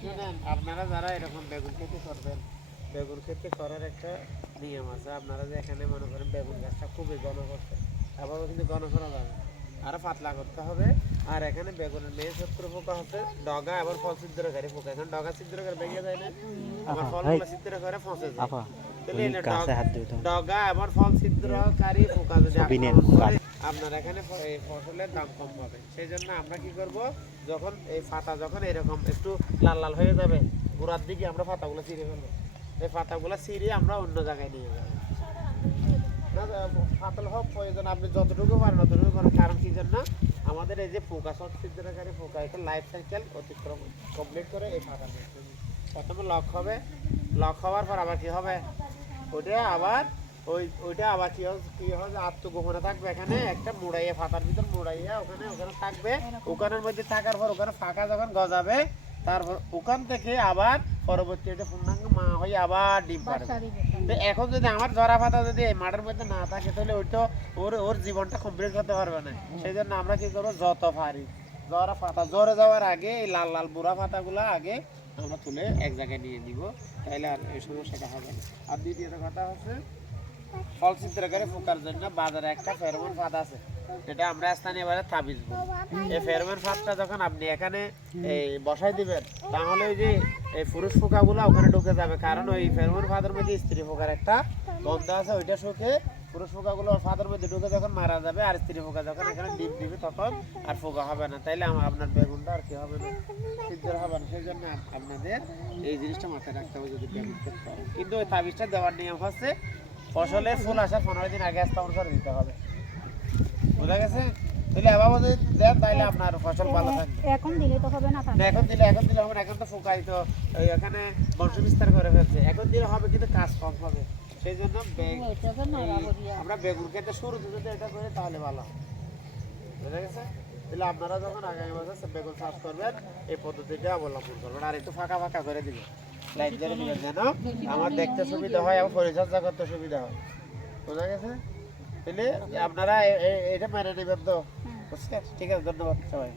শুনেন আপনারা যারা এরকম বেগুন খেতে করবেন বেগুন খেতে করার একটা নিয়ম আছে। আপনারা যে এখানে মনে করেন বেগুন গাছটা খুবই ঘন করতে আবার কিন্তু ঘন করা যাবে আরও পাতলা করতে হবে। আর এখানে বেগুনের মেয়ে শত্রু পোকা হচ্ছে ডগা আবার ফল ছিদ্রকারী পোকা। এখন ডগা ছিদ্রকারী ভেঙে যায় না। আবার ফল ছিদ্র করে ফসে যায়। গাছে হাত দিতে ডগা ফল ছিদ্রকারী পোকা যদি। আপনার এখানে ফসলের দাম কম পাবে সেই জন্য আমরা কি করব যখন এই পাতা যখন এরকম একটু লাল লাল হয়ে যাবে গোড়ার দিকে আমরা পাতাগুলো ছিঁড়ে ফেলব। এই পাতাগুলো ছিঁড়ে আমরা অন্য জায়গায় নিয়ে যাব। ফাতল হোক প্রয়োজন আপনি যতটুকু পারেন ততটুকু করেন। কারণ কি জন্য? আমাদের এই যে পোকা সব ছিদ্রকারী পোকা এটা লাইফ সাইকেল অতিক্রম কমপ্লিট করে এই ফাটা প্রথমে লক হবে। লক হওয়ার পর আবার কি হবে? ওইটা আবার ওই ওইটা আবার কি হবে কি হবে আত্মগোপনে থাকবে এখানে। একটা মুড়াইয়া ফাতার ভিতর মুড়াইয়া ওখানে ওখানে থাকবে। ওখানের মধ্যে থাকার পর ওখানে ফাঁকা যখন গজাবে তারপর ওখান থেকে আবার পরবর্তী এটা পূর্ণাঙ্গ মা হয়ে আবার ডিম পারবে তো এখন যদি আমার জরা পাতা যদি এই মাঠের মধ্যে না থাকে তাহলে ওই তো ওর ওর জীবনটা কমপ্লিট করতে পারবে না। সেই জন্য আমরা কি করব? যত পারি। জরা পাতা জ্বরে যাওয়ার আগে এই লাল লাল বুড়া পাতাগুলো আগে আমরা তুলে এক জায়গায় নিয়ে নিব তাহলে আর এই সমস্যাটা হবে না আর দ্বিতীয়ত কথা হচ্ছে, ফল চিত্রকারে ফোকার জন্য বাজারে একটা ফেরোমন ফাঁদ আছে, যেটা আমরা স্থানীয় বাজার তাবিজ। এই ফেরোমন ফাঁদটা যখন আপনি এখানে এই বসাই দিবেন, তাহলে ওই যে এই পুরুষ পোকাগুলো ওখানে ঢুকে যাবে, কারণ ওই ফেরোমন ফাঁদের মধ্যে স্ত্রী পোকার একটা গন্ধ আছে, ওইটা শুকে পুরুষ পোকাগুলো ফাঁদের মধ্যে ঢুকে যখন মারা যাবে আর স্ত্রী পোকা যখন এখানে ডিম দিবে তখন আর পোকা হবে না। তাইলে আমার আপনার বেগুনটা আর কি হবে না? সিদ্ধ হবে না। সেই জন্য আপনাদের এই জিনিসটা মাথায় রাখতে হবে যদি বেগুন কিন্তু ওই তাবিজটা দেওয়ার নিয়ম হচ্ছে ফসলের ফুল আসার পনেরো দিন আগে স্থাপন করে দিতে হবে। বোঝা গেছে? তাহলে এবার যদি দেন তাহলে আপনার ফসল ভালো থাকবে। এখন দিলে তো হবে না এখন দিলে এখন দিলে হবে না, এখন তো ফোকাই তো এখানে বংশ বিস্তার করে ফেলছে। এখন দিলে হবে কিন্তু কাজ কম হবে। সেই জন্য আমরা বেগুন খেতে শুরুতে যদি এটা করি তাহলে ভালো। বুঝা গেছে? তাহলে আপনারা যখন আগামী বছর বেগুন চাষ করবেন এই পদ্ধতিটা অবলম্বন করবেন। আর একটু ফাঁকা ফাঁকা করে দিবেন। লাইট ধরে দিবেন যেন আমার দেখতে সুবিধা হয় এবং পরিচর্যা করতে সুবিধা হয়। বোঝা গেছে? তাহলে আপনারা এটা মেনে নেবেন তো। বুঝছেন? ঠিক আছে ধন্যবাদ সবাই